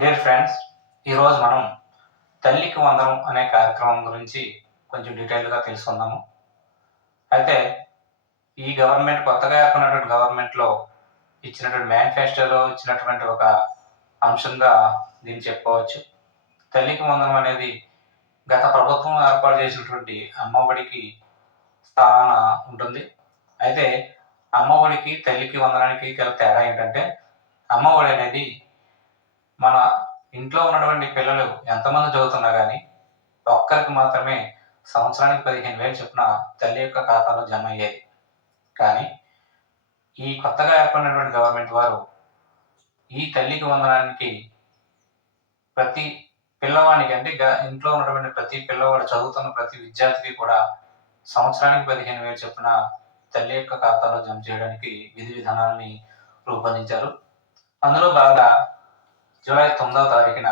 Dear friends, ఈరోజు మనం తల్లికి వందనం అనే కార్యక్రమం గురించి కొంచెం డీటెయిల్గా తెలుసుకుందాము. అయితే ఈ గవర్నమెంట్ కొత్తగా ఏర్పడినటువంటి గవర్నమెంట్లో ఇచ్చినటువంటి మేనిఫెస్టోలో ఇచ్చినటువంటి ఒక అంశంగా దీన్ని చెప్పుకోవచ్చు. తల్లికి వందనం అనేది గత ప్రభుత్వం ఏర్పాటు చేసినటువంటి అమ్మఒడికి స్థానాన ఉంటుంది. అయితే అమ్మఒడికి తల్లికి వందనానికి గల తేడా ఏంటంటే, అమ్మఒడి అనేది మన ఇంట్లో ఉన్నటువంటి పిల్లలు ఎంతమంది చదువుతున్నా కానీ ఒక్కరికి మాత్రమే సంవత్సరానికి 15,000 చొప్పున తల్లి యొక్క ఖాతాలో జమ అయ్యేది. కానీ ఈ కొత్తగా ఏర్పడినటువంటి గవర్నమెంట్ వారు ఈ తల్లికి వందనానికి ప్రతి పిల్లవానికి అంటే ఇంట్లో ఉన్నటువంటి ప్రతి పిల్లవాడు చదువుతున్న ప్రతి విద్యార్థికి కూడా సంవత్సరానికి 15,000 చొప్పున తల్లి యొక్క ఖాతాలో జమ చేయడానికి విధి విధానాలని రూపొందించారు. అందులో భాగంగా జూలై 9వ తారీఖున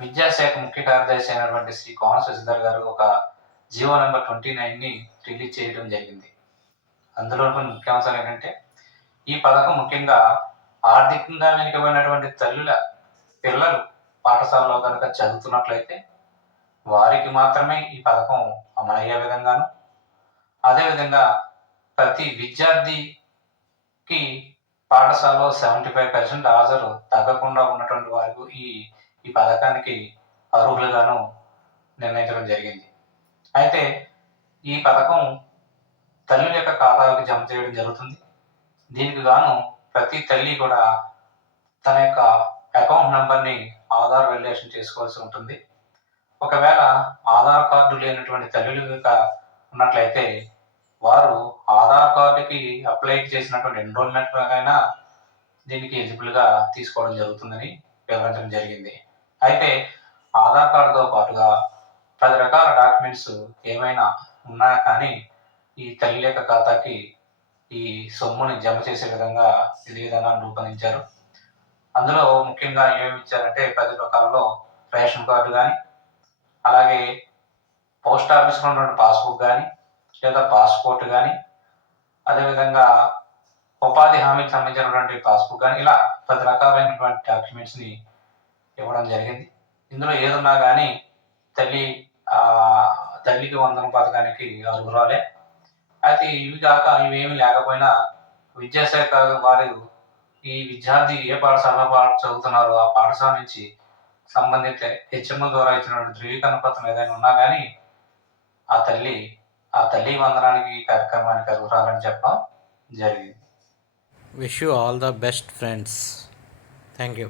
విద్యాశాఖ ముఖ్య కార్యదర్శి అయినటువంటి శ్రీ కోన శశిధర్ గారు ఒక జీవో నెంబర్ 29ని రిలీజ్ చేయడం జరిగింది. అందులో కొన్ని ముఖ్యాంశాలు ఏంటంటే, ఈ పథకం ముఖ్యంగా ఆర్థికంగా వెనుకబడినటువంటి తల్లుల పిల్లలు పాఠశాలలో కనుక చదువుతున్నట్లయితే వారికి మాత్రమే ఈ పథకం అమలయ్యే విధంగాను, అదేవిధంగా ప్రతి విద్యార్థికి పాఠశాలలో 75% హాజరు తగ్గకుండా ఉన్నటువంటి వారికి ఈ పథకానికి అర్హులుగాను నిర్ణయించడం జరిగింది. అయితే ఈ పథకం తల్లుల యొక్క ఖాతాలకు జమ చేయడం జరుగుతుంది. దీనికి గాను ప్రతి తల్లి కూడా తన యొక్క అకౌంట్ నెంబర్ని ఆధార్ వెరిఫికేషన్ చేసుకోవాల్సి ఉంటుంది. ఒకవేళ ఆధార్ కార్డు లేనటువంటి తల్లులు కనుక ఉన్నట్లయితే వారు ఆధార్ కార్డుకి అప్లై చేసినటువంటి ఎన్రోల్మెంట్ అయినా దీనికి ఎలిజిబుల్గా తీసుకోవడం జరుగుతుందని వివరించడం జరిగింది. అయితే ఆధార్ కార్డుతో పాటుగా 10 రకాల డాక్యుమెంట్స్ ఏమైనా ఉన్నా కానీ ఈ తల్లి యొక్క ఖాతాకి ఈ సొమ్ముని జమ చేసే విధంగా విధి విధానాన్ని రూపొందించారు. అందులో ముఖ్యంగా ఏమేమి ఇచ్చారంటే 10 రకాలలో రేషన్ కార్డు కానీ, అలాగే పోస్ట్ ఆఫీస్లో ఉన్నటువంటి పాస్బుక్ కానీ, లేదా పాస్పోర్ట్ కానీ, అదేవిధంగా ఉపాధి హామీకి సంబంధించినటువంటి పాస్బుక్ కానీ, ఇలా 10 రకాలైనటువంటి డాక్యుమెంట్స్ని ఇవ్వడం జరిగింది. ఇందులో ఏదున్నా కానీ తల్లికి వందనం పథకానికి అర్హురాలే. అయితే ఇవి కాక ఇవేమి లేకపోయినా విద్యాశాఖ వారు ఈ విద్యార్థి ఏ పాఠశాలలో చదువుతున్నారో ఆ పాఠశాల నుంచి సంబంధిత హెచ్ఎం ద్వారా ఇచ్చినటువంటి ధృవీకరణ పత్రం ఏదైనా ఉన్నా కానీ ఆ తల్లి వందనానికి కార్యక్రమానికి అర్హురాలని చెప్పడం జరిగింది. Wish you all the best, friends. Thank you.